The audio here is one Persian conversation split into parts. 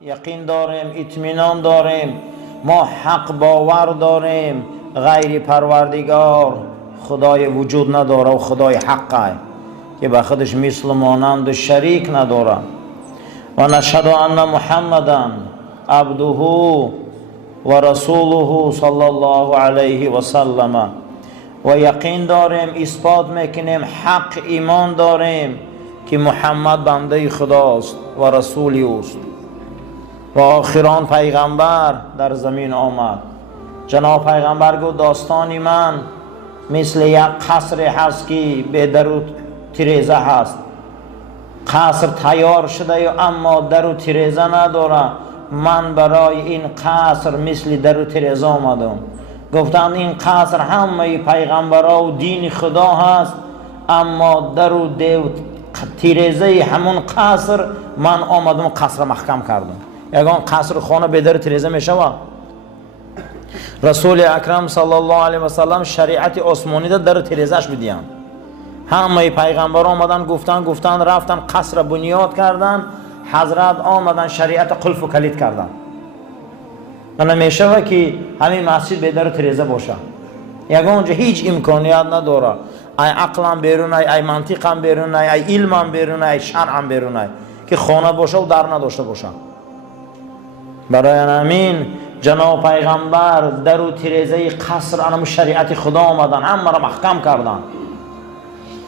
یقین داریم، اطمینان داریم، ما حق باور داریم غیر پروردگار خدای وجود نداره و خدای حقه که به خودش مثل مانند شریک نداره. و نشهد ان محمدا عبده و رسوله صلی الله علیه و سلم. و یقین داریم، اثبات میکنیم، حق ایمان داریم که محمد بنده خداست و رسولی اوست و آخران پیغمبر در زمین آمد. جناب پیغمبر گفت داستانی من مثل یک قصر هست که به در و تیریزه هست. قصر تیار شده اما در و تیریزه نداره. من برای این قصر مثل در و تیریزه آمدم. گفتند این قصر همه پیغمبرها و دین خدا هست، اما در و تیریزه همون قصر من آمدم قصر محکم کردم. یگان قصر خانه به در تیریزه می شود. رسول اکرم صلی الله علیه و سلم شریعت آسمانی در تیریزش بدیان. همه پیغمبر آمدن گفتن رفتن قصر بنیاد کردن، حضرت آمدن شریعت قلف و کلید کردن. من نمیشه که همین مسجد به در تیریزه باشه. یگان جا هیچ امکانیت نداره. ای عقلم بیرونه، ای منطقم بیرونه، ای علمم بیرونه، ای شرعم بیرونه که خانه باشه و در نداشته باشه. برای همین جناب پیغمبر در و تیریزه قصر انم شریعت خدا آمدن، همه را محکم کردن.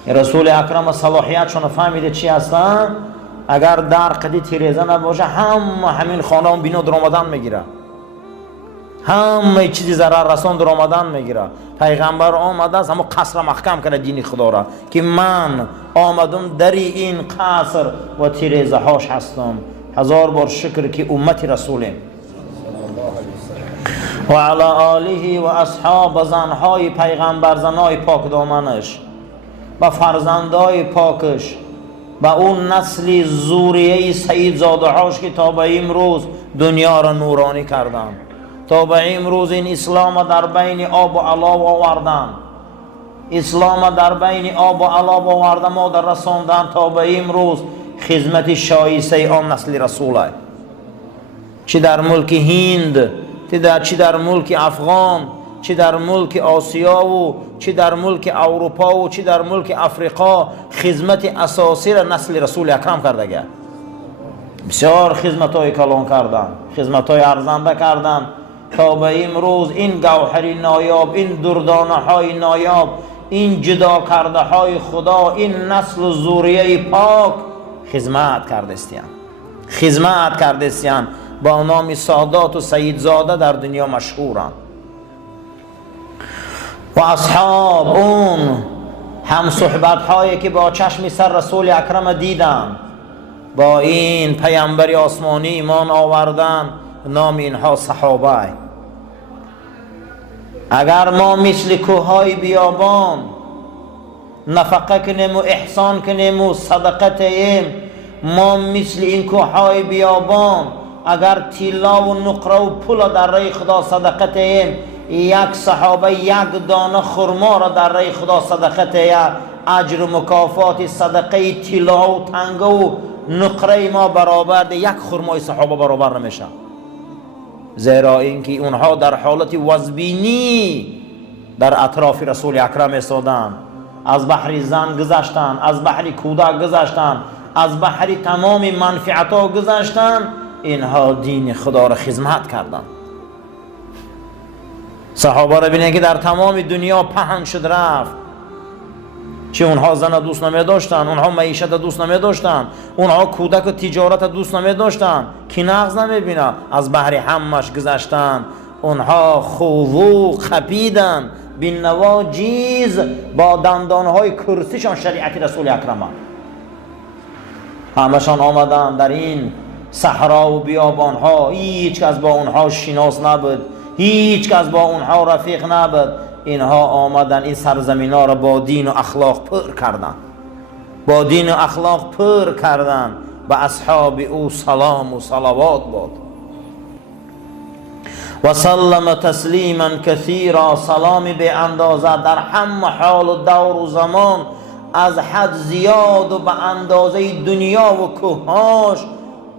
رسول اکرم صلاحیتشون فهمیده چی هستن؟ اگر در قدی تیریزه نباشه همین خانه هم بینو در آمدن میگیره، همه چیزی ضرر رسان در آمدن میگیره. پیغمبر آمده است اما قصر محکم کرده دین خدا را که من آمدم در این قصر و تیریزه هاش هستم. هزار بار شکر که امت رسولیم. و علی آله و اصحاب زنهای پیغمبر، زنهای پاک دامنش و فرزندای پاکش و اون نسل زوریه سید زاده هاش که تا به امروز دنیا را نورانی کردن، تا به امروز این اسلام در بین آب و علاب آوردن، اسلام در بین آب و علاب آوردن ما در رساندن تا به امروز خدمت شایسته آن نسل رسوله. چی در ملک هند، چی در ملک افغان، چی در ملک آسیا و چی در ملک اروپا و چی در ملک افریقا خدمت اساسی را نسل رسول اکرم کرده. بسیار خدمت های کلان کردن، خدمت های ارزنده کردن تا به امروز این گوهر نایاب، این دردانه های نایاب، این جدا کرده های خدا، این نسل زوریه پاک خدمت کرده استیان با نام سادات و سیدزاده در دنیا مشهورند. و اصحاب اون هم صحبت هایی که با چشم سر رسول اکرم دیدن، با این پیامبر آسمانی ایمان آوردن، نام اینها صحابه. اگر ما مثل کوههای بیابان نفقه کنیم و احسان کنیم و صدقه تهیم، ما مثل این کوههای بیابان اگر طلا و نقره و پول در راه خدا صدقه تهیم، یک صحابه یک دانه خرما را در راه خدا صدقه تهیم، اجر و مکافات صدقه طلا و تنگه و نقره ما برابر یک خرمای صحابه برابر نمیشه. زیرا اینکه اونها در حالت وزبینی در اطراف رسول اکرم ایستادند، از بحر زن گذشتن، از بحر کودک گذشتن، از بحر تمام منفعت ها گذشتن، اینها دین خدا را خدمت کردند. صحابه را بینید که در تمام دنیا پهن شد رفت. چه اونها زن دوست نمی داشتن، اونها معیشت دوست نمی داشتن، اونها کودک و تجارت دوست نمی داشتن، کی نغز نمی بینه، از بحر همش گذشتن. اونها خوو خپیدن بین نواجیز با دندانهای کرسیشان شریعت رسول اکرم. همشان آمدن در این صحرا و بیابان ها، هیچ کس با اونها شناس نبود، هیچ کس با اونها رفیق نبود. اینها آمدن این سرزمین ها را با دین و اخلاق پر کردن، با دین و اخلاق پر کردن. و اصحاب او سلام و صلوات باد و سلم تسلیما کثیرا، سلام به اندازه در همه حال و دور و زمان، از حد زیاد و به اندازه دنیا و کوهاش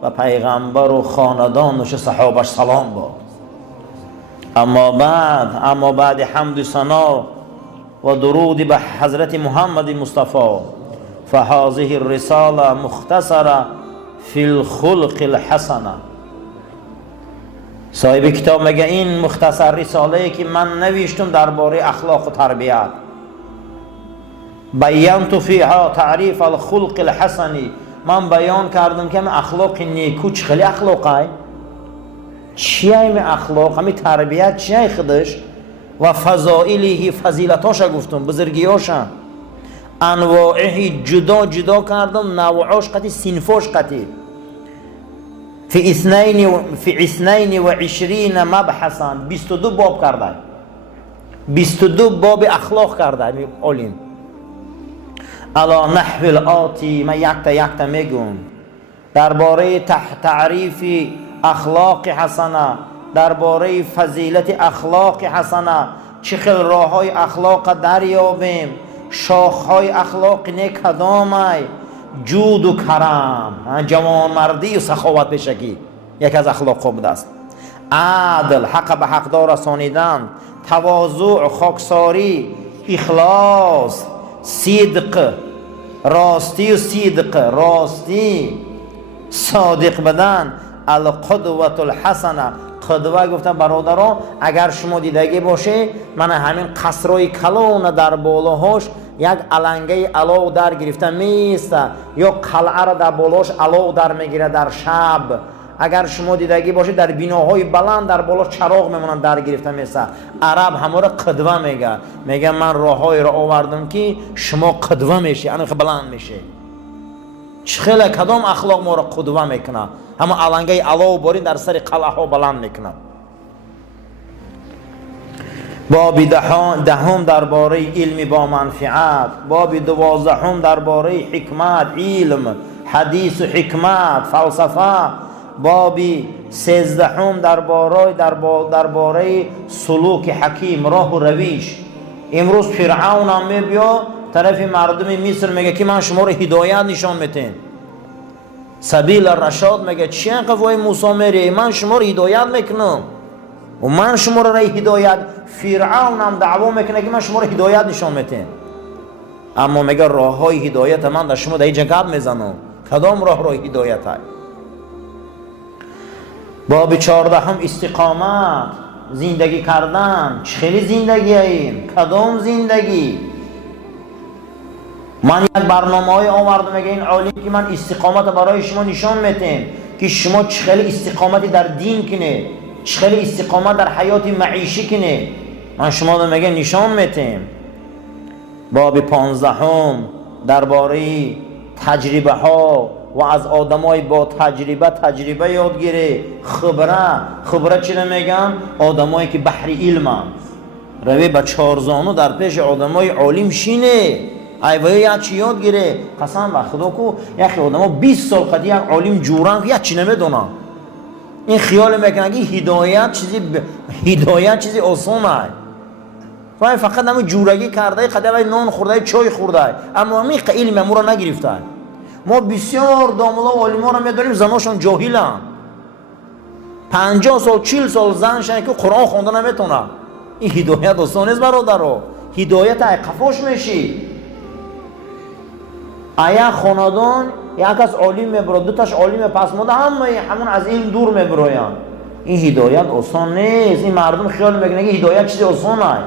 و پیغمبر و خاندانش و صحابش سلام باد. اما بعد حمد و ثنا و درود به حضرت محمد مصطفی، فهذه الرساله مختصره فی الخلق الحسنه. صاحب کتاب میگه این مختصر رساله ای که من نوشتم درباره اخلاق و تربیت. بیانت فیها تعریف الخلق الحسنی، من بیان کردم که اخلاق نیکو چخلی اخلاقه، چیه این اخلاق، همین تربیت چیه خودش، و فضائله، فضیلتاش گفتم، بزرگیاشم، انواعه جدا جدا کردم، نوعاش قطعی، صنفاش قطعی. فی 22 مبحثا، 22 باب کرده، 22 باب اخلاق کرده علم. علا نحو الآتی، من یکتا میگم درباره تعریف اخلاق حسنه، درباره فضیلت اخلاق حسنه، چه خیل راه های اخلاق دریابیم، شاخ های اخلاق نه کدامه، جود و کرم، جوانمردی و سخاوت بشکی یک از اخلاق خوب است. عدل، حق به حقدار رسانیدن، تواضع، خاکساری، اخلاص، صدق، راستی و صدق، راستی، صادق بدن، القدوة الحسنه. قدوه گفتم برادران، اگر شما دیدگی باشه، من همین قصرهای کلون در بالاهاش یک علنگه علاو در گرفته میسته، یا قلعه را در بالاش علاو در میگیره در شب. اگر شما دیدگی باشه در بیناهای بلند در بالا چراغ میمونن در گرفته میسته. عرب همه را قدوه میگه من راههای را آوردم که شما قدوه میشی، انو بلند میشه. خیلی کدام اخلاق ما را قدوه میکنه، همه علنگه علاو باری در سر قلعه ها بلند میکنه. باب دهم درباره علم با منفعت، باب 12 درباره حکمت، علم، حدیث و حکمت، فلسفه، باب 13 درباره سلوک حکیم، راه و رویش. امروز فرعون هم میبیا طرف مردم مصر میگه که من شما رو هدایت نشان میتین، سبیل الرشاد، میگه چی قوای موسی میری، من شما رو هدایت میکنم و من شما رو هدایت. فرعون هم دعوا میکنه که من شما رو هدایت نشان میتین، اما میگه راه های هدایت من در شما در اینجا گپ میزنم، کدام راه هدایت های. باب 14 استقامت، زندگی کردن. خیلی زندگی این، کدام زندگی؟ من یک برنامه های آوردم، میگه این عالم که من استقامت برای شما نشان میتیم که شما چخیلی استقامتی در دین کنه، چخیلی استقامت در حیات معیشی کنه، من شما رو میگه نشان میتیم. باب 15 درباره تجربه ها و از آدمای با تجربه یاد گیره. خبره چی میگم؟ آدمایی که بحر علمن، روی با 4 زانو در پیش آدمای عالم شینه، ایوه یک چی یاد گیره. قسم به خدا کو یکی آدم ها 20 سال قدی یک عالم جورن یک چی نمیدونن، این خیال میکنن که هدایت چیزی آسانه، فقط همون جورگی کرده، قدر نان خورده، چای خورده، اما همین علم امو را نگرفته. ما بسیار داملا و عالم ها را میداریم زناشون جاهلن، 50 سال 40 سال زنشن که قرآن خونده نمیتونن. این هدایت آسان نیست برادرها، هدایت ای قفاش میشی. ایا خاندان یک از عالم میبرد، دوتاش عالم پس مانده، همون از این دور میبروین. این هدایت آسان نیست. این مردم خیال میکنن که هدایت چیزی آسانه.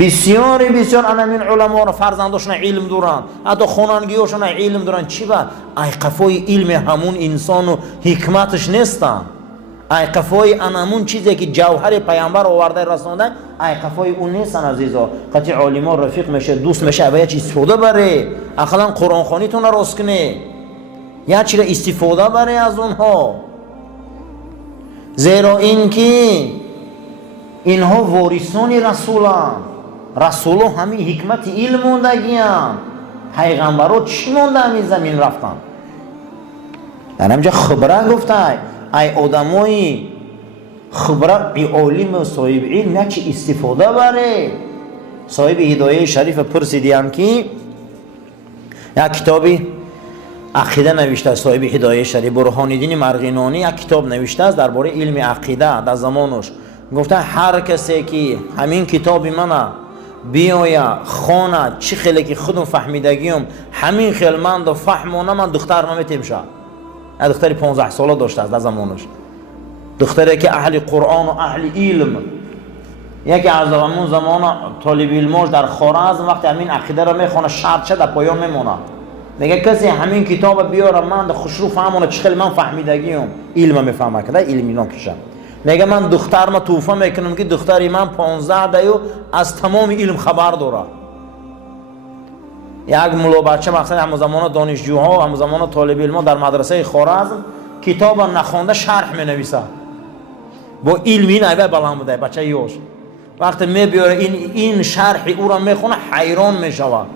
بسیار انامین علما را فرزنداشون علم دارن، حتی خانانگیاشون علم دارن. چی با ای قفای علم همون انسان و حکمتش نیستن، ای قفای انامون چیزی که جوهر پیامبر آورده رسانده، ای قفای اون نیستن عزیزا. قطعی علما رفیق میشه، دوست میشه، اوه چی استفاده بره، اخلا قرآن خوانیتون را راست کنه، یا چی را استفاده بره از اونها، زیرا اینکه اینها وارثان رسولان. رسول ها همین حکمت علم موندگی هم، پیغمبرها چی مونده همین زمین رفتن. در همجا خبره گفته ای آدمایی خبره، ای عالم و صاحب علم یک چی استفاده بره. صاحب هدایه شریف پرسیدیم که یک کتابی عقیده نوشته است. صاحب هدایه شریف برهان الدین مرغینانی یک کتاب نوشته است درباره علم عقیده در زمانش. گفته هر کسی که همین کتاب منه بیایا خانه چی خیلی که خودم فهمیدگیم همین خیلمند و فهمونه من دختر نمیتیم شد. دختری 15 ساله داشته است در زمانش، دختری که اهل قرآن و اهل علم. یکی از همون زمان طالب علمش در خوارزم وقتی همین عقیده را میخونه شرط شد در پایان میمونه. میگه کسی همین کتاب بیاره من در خوشرو فهمونه چی خیلی من فهمیدگیم علم میفهمه که علمی نکشم. میگه من دختر ما توفه میکنم که دختری من 15 دیو از تمام علم خبر داره. یک ملا بچه مقصد همون زمان دانشجوها و همون زمان طالب علم در مدرسه خوارزم کتاب نخونده شرح می نویسه با علمی نوی بلند بوده بچه یوش. وقتی میبیاره این شرح او را میخونه حیران میشود.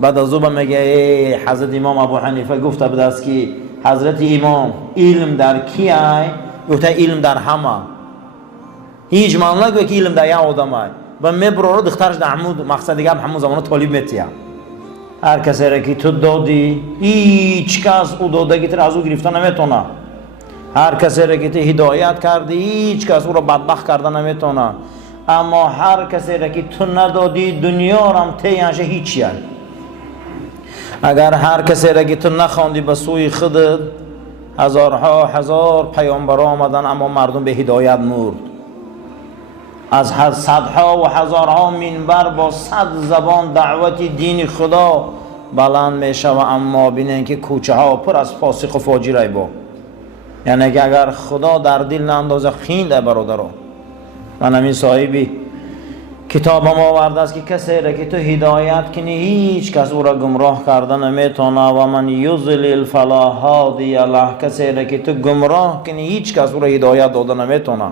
بعد از او میگه حضرت امام ابو حنیفه گفته بود است که حضرت امام علم در کیه؟ گفته علم در همه. هیچ معلوم نگوه که علم در یک آدم های و میبراره دخترش در همون مقصد دیگه همون زمان طالب میتیه. هر کسی را که تو دادی هیچ کس او دادگی تر از او گرفته نمیتونه. هر کسی را که تو هدایت کردی هیچ کس او را بدبخت کرده نمیتونه. اما هر کسی را که تو ندادی دنیا را هم تیانش هیچیه. اگر هر کسی را که تو نخواندی به سوی خودت هزارها هزار پیامبر آمدن اما مردم به هدایت مرد. از صدها و هزارها منبر با 100 زبان دعوت دین خدا بلند می شود اما بینن که کوچه ها پر از فاسق و فاجر با. یعنی که اگر خدا در دل ناندازه خینده برادران. من همین صاحبی کتاب هم آورده است که کسی را که تو هدایت کنی هیچ کس او را گمراه کرده نمیتونه و من یضلل فلا هادی له. کسی را که تو گمراه کنی هیچ کس او را هدایت داده نمیتونه.